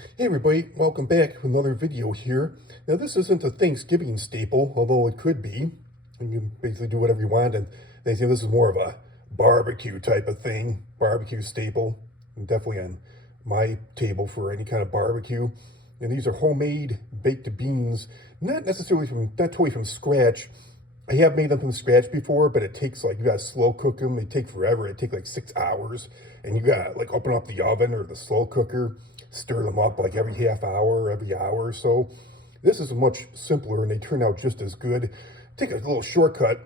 Hey everybody, welcome back to another video here. Now this isn't a Thanksgiving staple, although it could be. And you can basically do whatever you want, and they say this is more of a barbecue type of thing, barbecue staple, and definitely on my table for any kind of barbecue. And these are homemade baked beans, not totally from scratch. I have made them from scratch before, but it takes you gotta slow cook them. They take forever. It take like 6 hours, and you gotta open up the oven or the slow cooker, stir them up like every half hour, every hour or so. This is much simpler, and they turn out just as good. Take a little shortcut.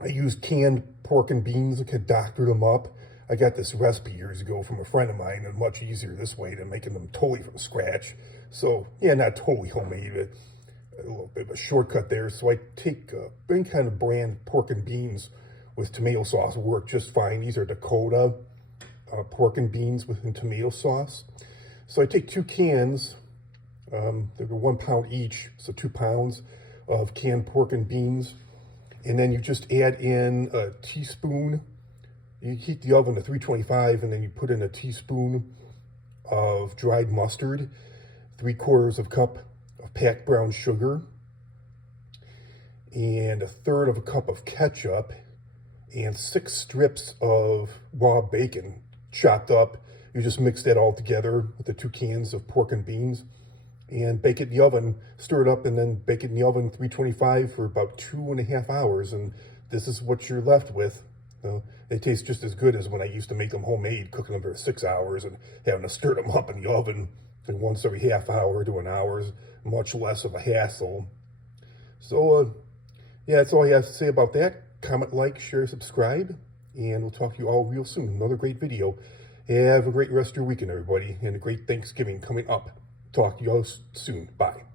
I used canned pork and beans. I could doctor them up. I got this recipe years ago from a friend of mine, and much easier this way than making them totally from scratch. So yeah, not totally homemade, but a little bit of a shortcut there. So I take any kind of brand pork and beans with tomato sauce will work just fine. These are Dakota pork and beans with tomato sauce. So I take 2 cans, they're 1 pound each, so 2 pounds of canned pork and beans. And then you just add in a teaspoon. You heat the oven to 325, and then you put in a teaspoon of dried mustard, 3/4 of a cup of packed brown sugar, and 1/3 of a cup of ketchup, and 6 strips of raw bacon chopped up. You just mix that all together with the 2 cans of pork and beans and bake it in the oven, stir it up, and then bake it in the oven 325 for about 2.5 hours. And this is what you're left with. They taste just as good as when I used to make them homemade, cooking them for 6 hours and having to stir them up in the oven and once every half hour to an hour is much less of a hassle. So, yeah, that's all I have to say about that. Comment, like, share, subscribe, and we'll talk to you all real soon. Another great video. Have a great rest of your weekend, everybody, and a great Thanksgiving coming up. Talk to you all soon. Bye.